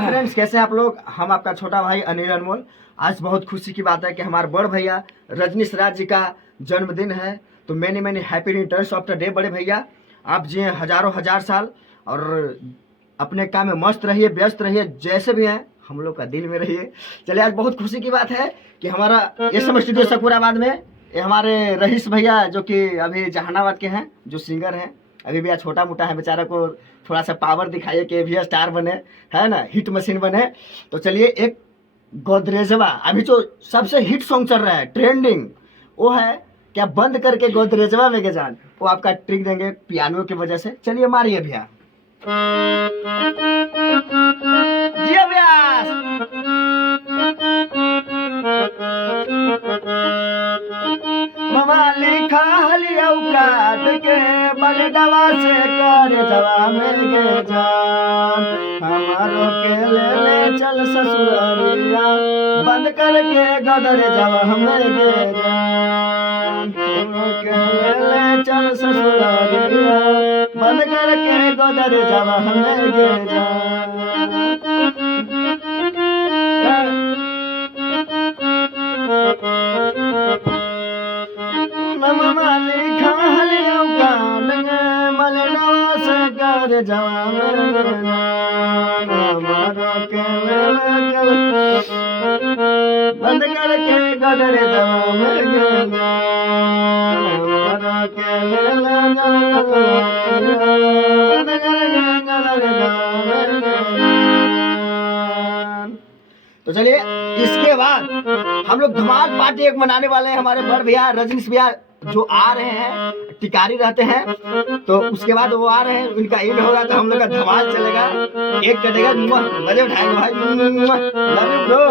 Friends, कैसे हैं आप लोग। हम आपका छोटा भाई अनिल अनमोल। आज बहुत खुशी की बात है कि हमारे बड़ भैया रजनीश राज जी का जन्मदिन है। तो many many happy returns of the day बड़े भैया। आप जिए हजारों हजार साल और अपने काम में मस्त रहिए, व्यस्त रहिए, जैसे भी हैं हम लोग का दिल में रहिए। चलिए, आज बहुत खुशी की बात है कि हमारा ये सब स्टूडियो सकूराबाद में ये हमारे रईस भैया जो कि अभी जहानाबाद के हैं, जो सिंगर हैं, अभी भी छोटा मोटा है, बेचारा को थोड़ा सा पावर दिखाइए कि भी स्टार बने, है ना, हिट मशीन बने। तो चलिए, एक गोदरेजवा अभी जो सबसे हिट सॉन्ग चल रहा है, ट्रेंडिंग, वो है क्या बंद करके गोदरेजवा में के जान। वो आपका ट्रिक देंगे पियानो की वजह से। चलिए मारिए भैया जी अभ्यास। मवाली खालिया काट के बगडवा से कर जवा में गे जान, हमारो के ले चल ससुरिया बंद करके गदर जवा में गे जान, के ले चल ससुरिया बंद करके गदर जवा में गे जान। मवाली खालिया काट के बगडवा से कर जवा में गे जान, हमारो के ले बंद करके गदर जवा में गे जान, हमारा के बंद करके गदर जवा में गे जान। तो चलिए, इसके बाद हम लोग धमाल पार्टी एक मनाने वाले हैं। हमारे बड़ भैया रजनीश भैया जो आ रहे हैं, टिकारी रहते हैं, तो उसके बाद वो आ रहे हैं, उनका इन होगा तो हम लोग का धमाल चलेगा, केक कटेगा, मजे उठाएंगे भाई। Love you bro.